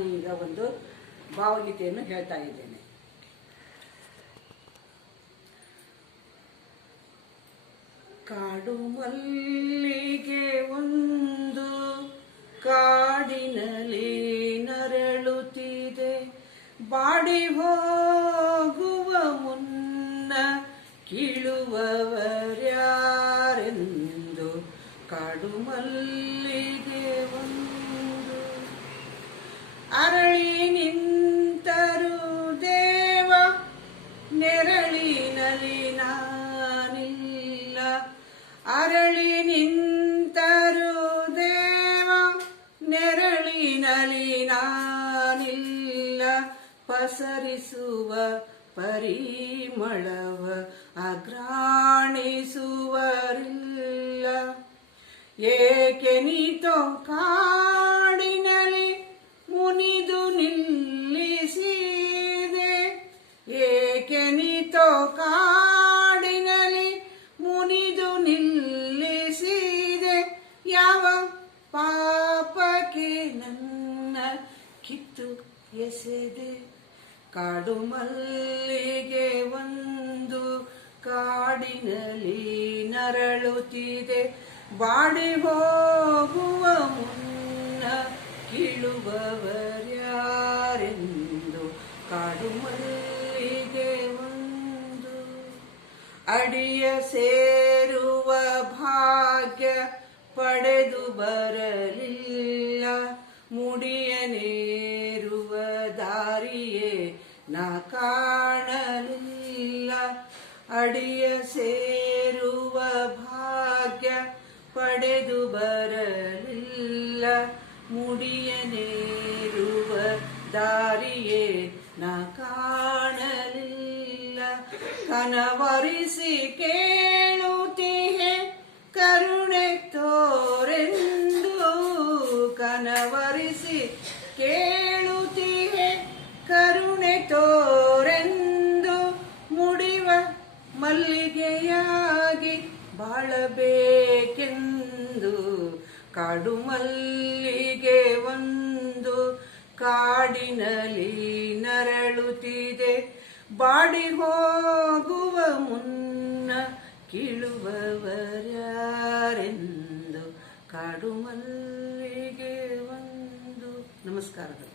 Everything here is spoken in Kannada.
ನಾನು ಈಗ ಒಂದು ಭಾವಗೀತೆಯನ್ನು ಹೇಳ್ತಾ ಇದ್ದೇನೆ. ಕಾಡು ಮಲ್ಲಿಗೆ ಒಂದು ಕಾಡಿನಲ್ಲಿ ನರಳುತ್ತಿದೆ, ಬಾಡಿ ಹೋಗುವ ಮುನ್ನ ಕೀಳುವವರ್ಯಾರೆಂದು. ಕಾಡು ಮಲ್ಲಿಗೆ ಒಂದು ಅರಳಿ ನಿಂತರು ದೇವ, ನೆರಳಿನಲ್ಲಿ ನಾನಿಲ್ಲ. ಅರಳಿ ನಿಂತರು ದೇವ, ನೆರಳಿನಲ್ಲಿ ನಾನಿಲ್ಲ. ಪಸರಿಸುವ ಪರಿಮಳವ ಅಗ್ರಾಣಿಸುವರಿಲ್ಲ. ಏಕೆ ನೀತೋ ಕಾಡಿನಲ್ಲಿ ಮುನಿದು ನಿಲ್ಲಿಸಿದೆ, ಏಕೆ ನೀತೋ ಕಾಡಿನಲ್ಲಿ ಮುನಿದು ನಿಲ್ಲಿಸಿದೆ. ಯಾವ ಪಾಪಕ್ಕೆ ನನ್ನ ಕಿತ್ತು ಎಸೆದೆ. ಕಾಡು ಮಲ್ಲಿಗೆ ಒಂದು ಕಾಡಿನಲ್ಲಿ ನರಳುತ್ತಿದೆ, ಬಾಡಿ ಹೋಗುವ ಮುನ್ನ ಕೀಳುವವರ್ಯಾರೆಂದು. ಕಾಡು ಮಲ್ಲಿಗೆ ಒಂದು ಅಡಿಯ ಸೇರುವ ಭಾಗ್ಯ ಪಡೆದು ಬರಲಿಲ್ಲ, ಮುಡಿಯ ನೇರುವ ದಾರಿಯೇ ನಾ ಕಾಣಲಿಲ್ಲ. ಅಡಿಯ ಸೇರುವ ಭಾಗ್ಯ ಪಡೆದು ಬರಲಿಲ್ಲ, ಮುಡಿಯ ನೇರುವ ದಾರಿಯೇ ನಾ ಕಾಣಲಿಲ್ಲ. ಕನವರಿಸಿ ಕೇಳುತ್ತೀಹೆ ಕರುಣೆ ತೋರೆಂದು, ಕನವರಿಸಿ ಕೇಳುತ್ತೀಹೆ ಕರುಣೆ ತೋರೆಂದು. ಮುಡಿವ ಮಲ್ಲಿಗೆಯಾಗಿ ಬಾಳಬೇಕೆಂದು. ಕಾಡು ಮಲ್ಲಿಗೆ ಒಂದು ಕಾಡಿನಲ್ಲಿ ನರಳುತ್ತಿದೆ, ಬಾಡಿ ಹೋಗುವ ಮುನ್ನ ಕೀಳುವವರ್ಯಾರೆಂದು. ಕಾಡು ಮಲ್ಲಿಗೆ ಒಂದು. ನಮಸ್ಕಾರಗಳು.